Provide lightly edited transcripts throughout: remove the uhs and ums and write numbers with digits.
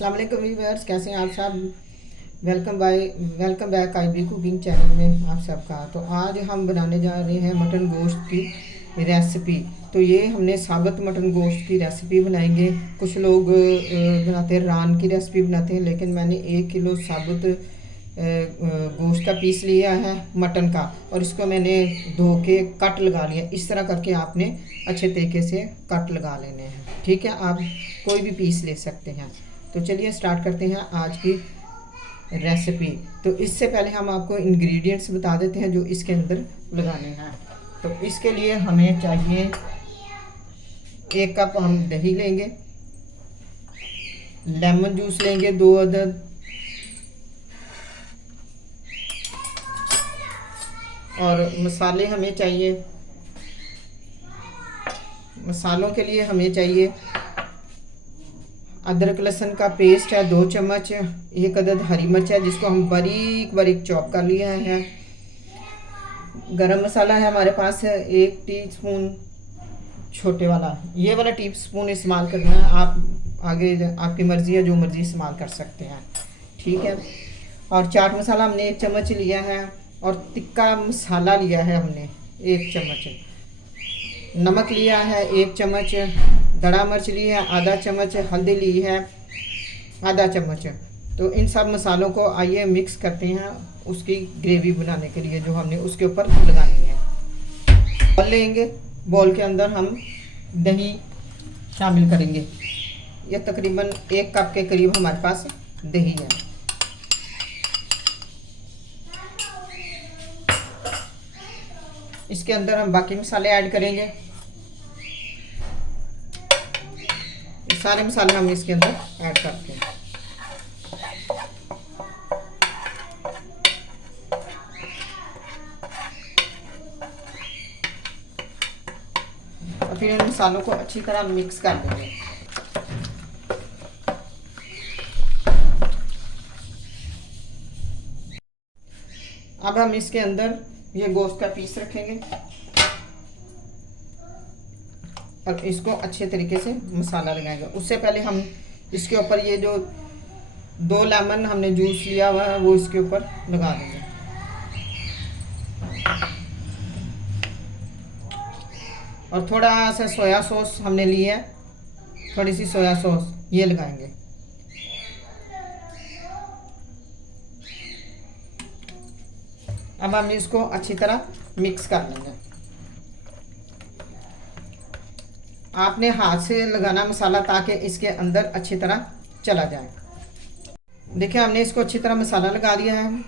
अस्सलाम वालेकुम व्यूअर्स, कैसे हैं आप सब। Welcome back IB cooking channel में आप सबका। तो आज हम बनाने जा रहे हैं मटन गोश्त की रेसिपी। तो ये हमने साबुत मटन गोश्त की रेसिपी बनाएंगे। कुछ लोग बनाते हैं रान की रेसिपी बनाते हैं, लेकिन मैंने 1 किलो साबुत गोश्त का पीस लिया है मटन का, और इसको मैंने धो के कट लगा लिया। इस तरह करके आपने अच्छे तरीके से कट लगा लेने हैं, ठीक है। आप कोई भी पीस ले सकते हैं। तो चलिए स्टार्ट करते हैं आज की रेसिपी। तो इससे पहले हम आपको इंग्रेडिएंट्स बता देते हैं जो इसके अंदर लगाने हैं। तो इसके लिए हमें चाहिए 1 कप हम दही लेंगे, लेमन जूस लेंगे 2 अदद, और मसालों के लिए हमें चाहिए अदरक लहसुन का पेस्ट है 2 चम्मच, 1 अदद हरी मिर्च है जिसको हम बारीक बारीक चॉप कर लिया है। गरम मसाला है हमारे पास है 1 टीस्पून छोटे वाला, ये वाला टीस्पून इस्तेमाल करना है। आप आगे आपकी मर्ज़ी है, जो मर्ज़ी इस्तेमाल कर सकते हैं, ठीक है। और चाट मसाला हमने 1 चम्मच लिया है, और तिक्का मसाला लिया है हमने 1 चम्मच, नमक लिया है 1 चम्मच, दड़ा मिर्च ली है आधा चम्मच, हल्दी ली है आधा चम्मच। तो इन सब मसालों को आइए मिक्स करते हैं उसकी ग्रेवी बनाने के लिए, जो हमने उसके ऊपर लगानी है। बॉल लेंगे, बॉल के अंदर हम दही शामिल करेंगे। ये तकरीबन 1 कप के करीब हमारे पास दही है। इसके अंदर हम बाकी मसाले ऐड करेंगे। सारे मसाले हम इसके अंदर ऐड करते हैं। और फिर इन मसालों को अच्छी तरह मिक्स कर देंगे। अब हम इसके अंदर ये गोश्त का पीस रखेंगे और इसको अच्छे तरीके से मसाला लगाएंगे। उससे पहले हम इसके ऊपर ये जो 2 लेमन हमने जूस लिया हुआ है वो इसके ऊपर लगा देंगे। और थोड़ा सा सोया सॉस हमने लिया है, थोड़ी सी सोया सॉस ये लगाएंगे। अब हम इसको अच्छी तरह मिक्स कर लेंगे। आपने हाथ से लगाना मसाला, ताकि इसके अंदर अच्छी तरह चला जाए। देखिए हमने इसको अच्छी तरह मसाला लगा दिया है,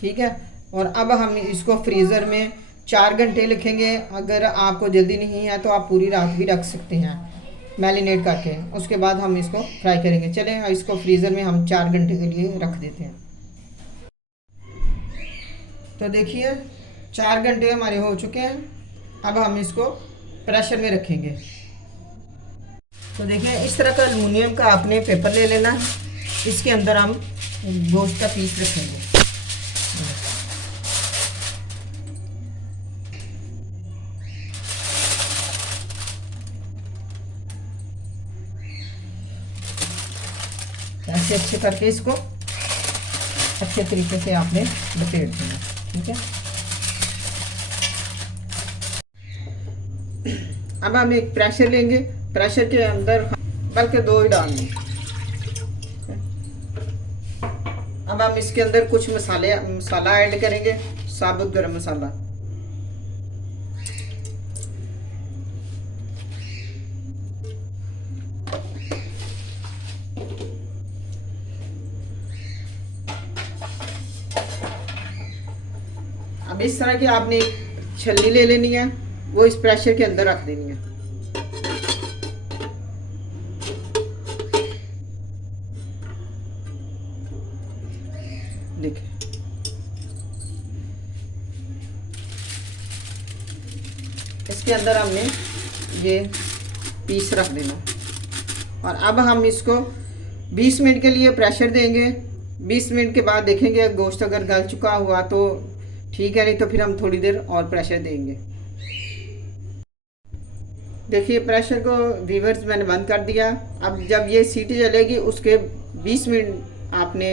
ठीक है। और अब हम इसको फ्रीज़र में 4 घंटे रखेंगे। अगर आपको जल्दी नहीं है तो आप पूरी रात भी रख सकते हैं मैरिनेट करके। उसके बाद हम इसको फ्राई करेंगे। चलें इसको फ्रीज़र में हम 4 घंटे के लिए रख देते हैं। तो देखिए 4 घंटे हमारे हो चुके हैं। अब हम इसको प्रेशर में रखेंगे। तो देखिए इस तरह का एलुमिनियम का आपने पेपर ले लेना है, इसके अंदर हम गोश्त का पीस रखेंगे। ऐसे अच्छे करके इसको अच्छे तरीके से आपने लपेट देना, ठीक है। अब हम एक प्रेशर लेंगे, प्रेशर के अंदर बल्कि 2 ही डालेंगे। अब हम इसके अंदर कुछ मसाला ऐड करेंगे, साबुत गरम मसाला। अब इस तरह की आपने एक छलनी ले लेनी है, वो इस प्रेशर के अंदर रख देनी है। देखिए इसके अंदर हमने ये पीस रख देना। और अब हम इसको 20 मिनट के लिए प्रेशर देंगे। 20 मिनट के बाद देखेंगे गोश्त अगर गल चुका हुआ तो ठीक है, नहीं तो फिर हम थोड़ी देर और प्रेशर देंगे। देखिए प्रेशर को व्यूअर्स मैंने बंद कर दिया। अब जब ये सीटी चलेगी उसके 20 मिनट आपने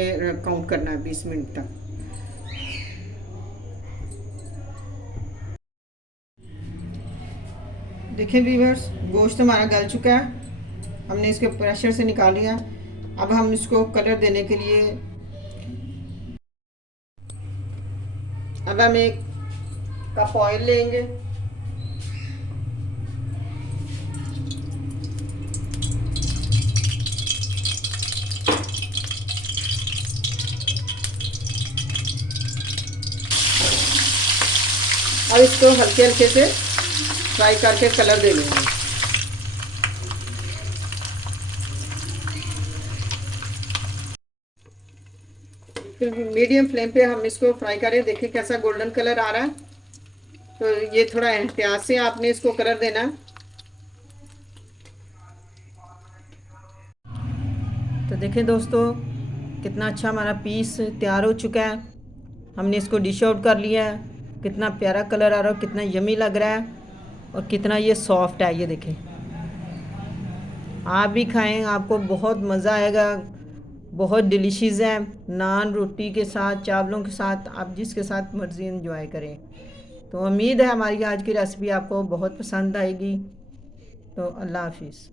काउंट करना है, 20 मिनट तक। देखिए व्यूअर्स, गोश्त हमारा गल चुका है, हमने इसके प्रेशर से निकाल लिया। अब हम इसको कलर देने के लिए, अब हम एक कप ऑयल लेंगे, और इसको हल्के हल्के से फ्राई करके कलर दे लेंगे। फिर मीडियम फ्लेम पे हम इसको फ्राई करें। देखिए कैसा गोल्डन कलर आ रहा है। तो ये थोड़ा एहतियात से आपने इसको कलर देना। तो देखिए दोस्तों, कितना अच्छा हमारा पीस तैयार हो चुका है। हमने इसको डिश आउट कर लिया है। कितना प्यारा कलर आ रहा है, कितना यमी लग रहा है, और कितना ये सॉफ्ट है। ये देखें, आप भी खाएं, आपको बहुत मज़ा आएगा। बहुत डिलीशियस है। नान रोटी के साथ, चावलों के साथ, आप जिसके साथ मर्ज़ी इंजॉय करें। तो उम्मीद है हमारी आज की रेसिपी आपको बहुत पसंद आएगी। तो अल्लाह हाफिज़।